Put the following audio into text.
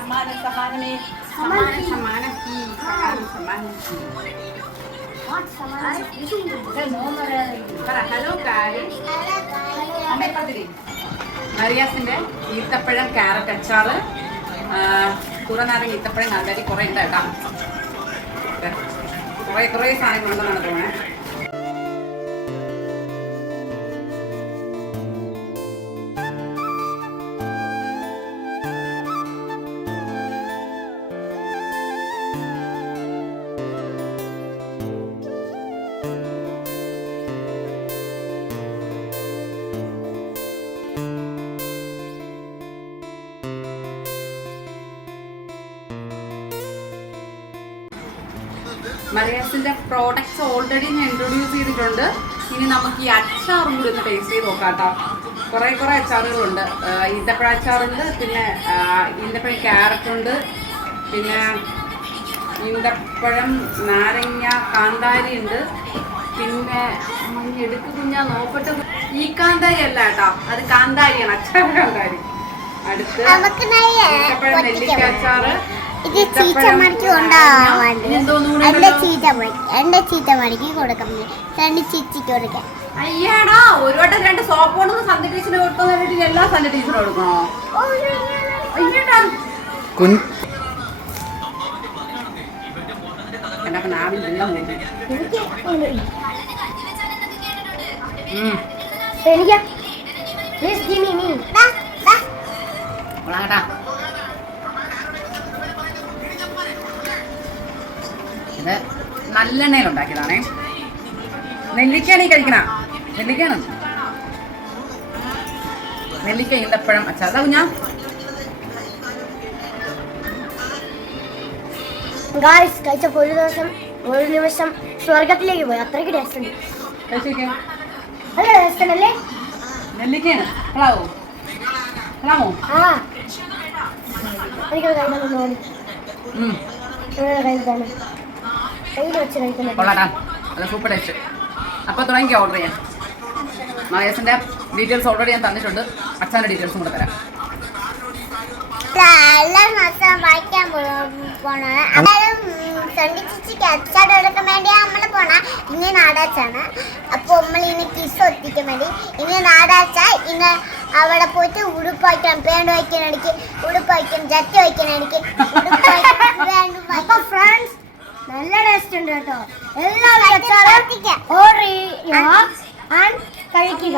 സമാനമേ hello മറിയാസിന്റെ ഈത്തപ്പഴം carrot അച്ചാറ് കുറനാരങ്ങ ഈത്തപ്പഴം കാന്താരി കുറെ ഉണ്ട് കേട്ടോ. കുറേ സാധനങ്ങളുണ്ടെന്നാണ് തോന്നുന്നത്. മറിയാസിന്റെ പ്രോഡക്ട്സ് ഓൾറെഡി ഞാൻ ഇൻട്രൊഡ്യൂസ് ചെയ്തിട്ടുണ്ട്. ഇനി നമുക്ക് ഈ അച്ചാറും കൂടി ഒന്ന് ടേസ്റ്റ് ചെയ്ത് നോക്കാം കേട്ടോ. കുറേ അച്ചാറുകളുണ്ട്. ഈന്തപ്പഴ അച്ചാറുണ്ട്, പിന്നെ ഈന്തപ്പഴം ക്യാരറ്റ് ഉണ്ട്, പിന്നെ ഈന്തപ്പഴം നാരങ്ങ കാന്താരി ഉണ്ട്, പിന്നെ എടുക്കുന്നത് ഞാൻ നോക്കട്ടെ. ഈ കാന്താരി അല്ല കേട്ടോ, അത് കാന്താരിയാണ്, അച്ചാർ കാന്താരി. അടുത്ത് ഈന്തപ്പഴം നെല്ലിക്ക അച്ചാറ്. ഇത് ചീച്ചമണിക്ക് കൊണ്ടാവാൻ എന്റെ ചീച്ചമണിക്ക് കൊടുക്കാം, രണ്ട് ചിച്ചിക്ക് കൊടുക്കാം. അയ്യാടാ, ഒരു വട്ടം 2 സോപ്പ് കൊണ്ടൊന്ന് സന്ധ്യ ടീച്ചറിന് കൊടുക്കുന്ന എല്ലാ സന്ധ്യ ടീച്ചറും കൊടുക്കണോ? ഇത് നല്ലെണ്ണയിൽ ഉണ്ടാക്കിയതാണേ. നെല്ലിക്കയാണ് ഈ കഴിക്കണ. നെല്ലിക്ക ഈന്തപ്പഴം അച്ചാർ. അതാ കുഞ്ഞാ കഴിച്ചപ്പോ ഒരു നിമിഷം സ്വർഗത്തിലേക്ക് പോയി. അത്രയ്ക്ക് ടേസ്റ്റ് ഉണ്ട്. നെല്ലിക്കയാണ്. എനിക്കത് കഴിക്കാൻ തോന്നി. Super taste. അപ്പോൾ തുടങ്ങി ഓർഡർ ചെയ്യാം. മറിയാസിന്റെ ഡീറ്റെയിൽസ് ഓൾറെഡി ഞാൻ തന്നിട്ടുണ്ട്. അച്ഛൻ്റെ ഡീറ്റെയിൽസും കൂടെ തരാം. വായിക്കാൻ പോണത് ചിച്ചിക്ക് അച്ചാട് എടുക്കാൻ വേണ്ടി നമ്മൾ പോണ. ഇനി നാടാച്ചാണ്. അപ്പോൾ നമ്മൾ ഇനി കിസ് ഒത്തിക്കാൻ വേണ്ടി ഇനി നാടാച്ച ഇന്ന് അവിടെ പോയിട്ട് ഉടുപ്പ് വയ്ക്കണം, പേണ്ട് വയ്ക്കാൻ എനിക്ക് ഉടുപ്പ് വയ്ക്കണം, ജറ്റ് വയ്ക്കാൻ എനിക്ക് ഫ്രണ്ട്സ്. നല്ല ടേസ്റ്റ് ഉണ്ട് കേട്ടോ. എല്ലാവരും ഓർഡർ ചെയ്യുക, കഴിക്കുക.